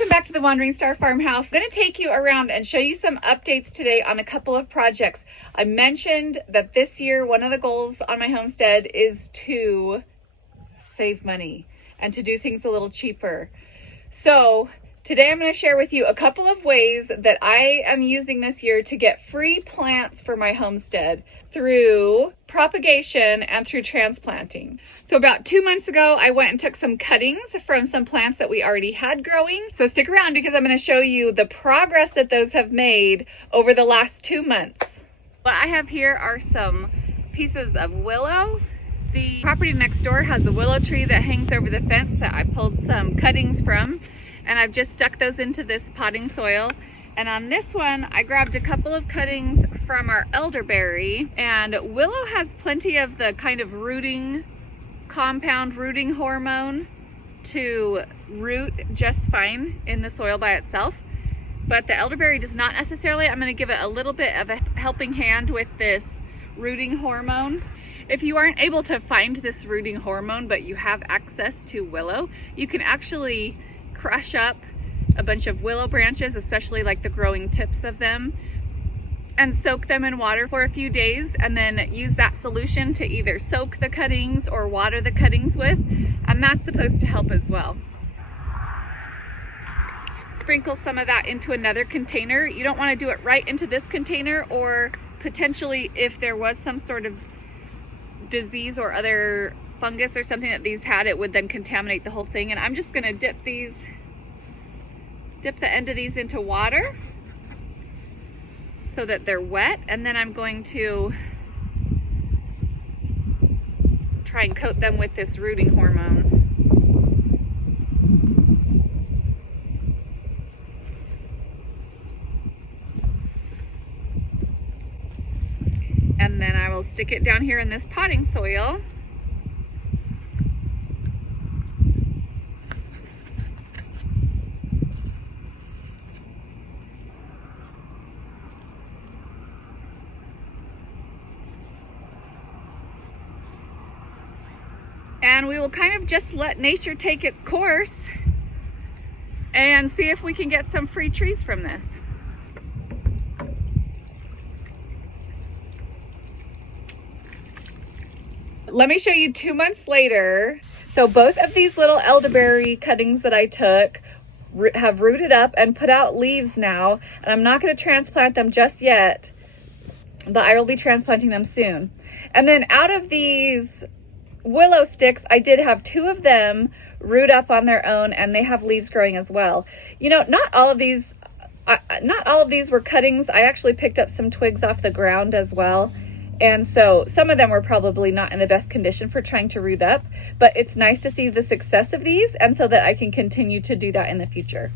Welcome back to the Wandering Star Farmhouse. I'm going to take you around and show you some updates today on a couple of projects. I mentioned that this year one of the goals on my homestead is to save money and to do things a little cheaper. So today I'm going to share with you a couple of ways that I am using this year to get free plants for my homestead through propagation and through transplanting. So about 2 months ago, I went and took some cuttings from some plants that we already had growing. So stick around because I'm going to show you the progress that those have made over the last 2 months. What I have here are some pieces of willow. The property next door has a willow tree that hangs over the fence that I pulled some cuttings from, and I've just stuck those into this potting soil. And on this one, I grabbed a couple of cuttings from our elderberry, and willow has plenty of the kind of rooting compound, rooting hormone to root just fine in the soil by itself. But the elderberry does not necessarily. I'm going to give it a little bit of a helping hand with this rooting hormone. If you aren't able to find this rooting hormone, but you have access to willow, you can actually crush up a bunch of willow branches, especially like the growing tips of them, and soak them in water for a few days, and then use that solution to either soak the cuttings or water the cuttings with, and that's supposed to help as well. Sprinkle some of that into another container. You don't want to do it right into this container, or potentially if there was some sort of disease or other fungus or something that these had, it would then contaminate the whole thing. And I'm just going to dip the end of these into water so that they're wet, and then I'm going to try and coat them with this rooting hormone. And then I will stick it down here in this potting soil. And we will kind of just let nature take its course and see if we can get some free trees from this. Let me show you 2 months later. So both of these little elderberry cuttings that I took have rooted up and put out leaves now. And I'm not going to transplant them just yet, but I will be transplanting them soon. And then out of these willow sticks, I did have 2 of them root up on their own, and they have leaves growing as well. You know, not all of these were cuttings. I actually picked up some twigs off the ground as well. And so some of them were probably not in the best condition for trying to root up, but it's nice to see the success of these, and so that I can continue to do that in the future.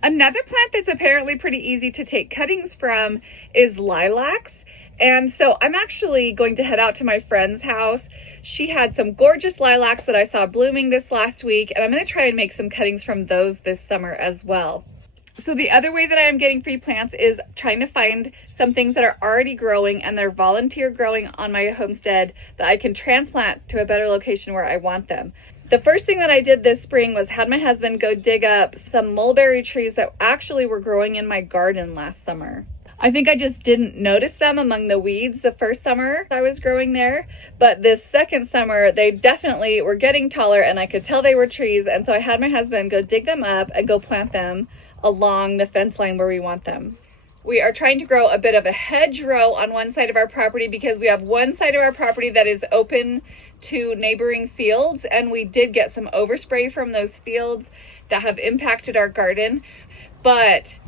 Another plant that's apparently pretty easy to take cuttings from is lilacs. And so I'm actually going to head out to my friend's house. She had some gorgeous lilacs that I saw blooming this last week, and I'm going to try and make some cuttings from those this summer as well. So the other way that I am getting free plants is trying to find some things that are already growing and they're volunteer growing on my homestead that I can transplant to a better location where I want them. The first thing that I did this spring was had my husband go dig up some mulberry trees that actually were growing in my garden last summer. I think I just didn't notice them among the weeds the first summer I was growing there, but this second summer they definitely were getting taller and I could tell they were trees, and so I had my husband go dig them up and go plant them along the fence line where we want them. We are trying to grow a bit of a hedgerow on one side of our property because we have one side of our property that is open to neighboring fields, and we did get some overspray from those fields that have impacted our garden. But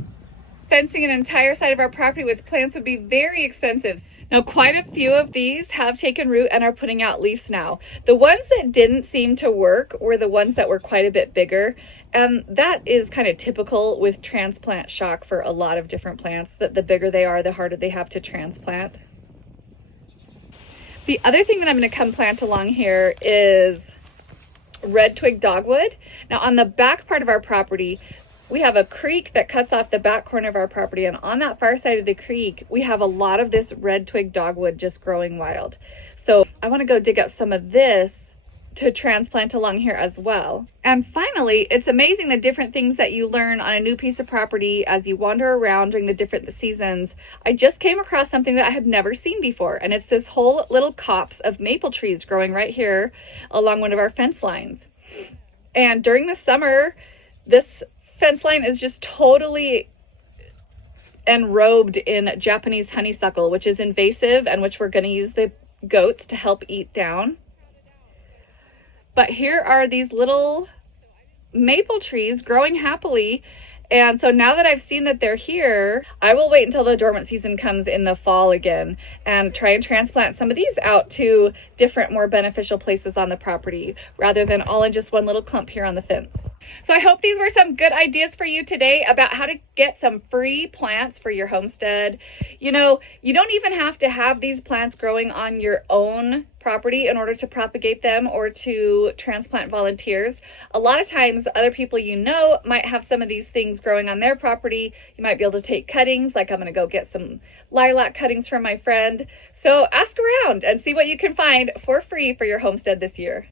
fencing an entire side of our property with plants would be very expensive. Now, quite a few of these have taken root and are putting out leaves now. The ones that didn't seem to work were the ones that were quite a bit bigger. And that is kind of typical with transplant shock for a lot of different plants, that the bigger they are, the harder they have to transplant. The other thing that I'm going to come plant along here is red twig dogwood. Now, on the back part of our property, we have a creek that cuts off the back corner of our property, and on that far side of the creek, we have a lot of this red twig dogwood just growing wild. So I want to go dig up some of this to transplant along here as well. And finally, it's amazing the different things that you learn on a new piece of property as you wander around during the different seasons. I just came across something that I had never seen before, and it's this whole little copse of maple trees growing right here along one of our fence lines. And during the summer, this fence line is just totally enrobed in Japanese honeysuckle, which is invasive and which we're going to use the goats to help eat down. But here are these little maple trees growing happily. And so now that I've seen that they're here, I will wait until the dormant season comes in the fall again and try and transplant some of these out to different, more beneficial places on the property rather than all in just one little clump here on the fence. So I hope these were some good ideas for you today about how to get some free plants for your homestead. You know, you don't even have to have these plants growing on your own property in order to propagate them or to transplant volunteers. A lot of times other people you know might have some of these things growing on their property. You might be able to take cuttings, like I'm going to go get some lilac cuttings from my friend. So ask around and see what you can find for free for your homestead this year.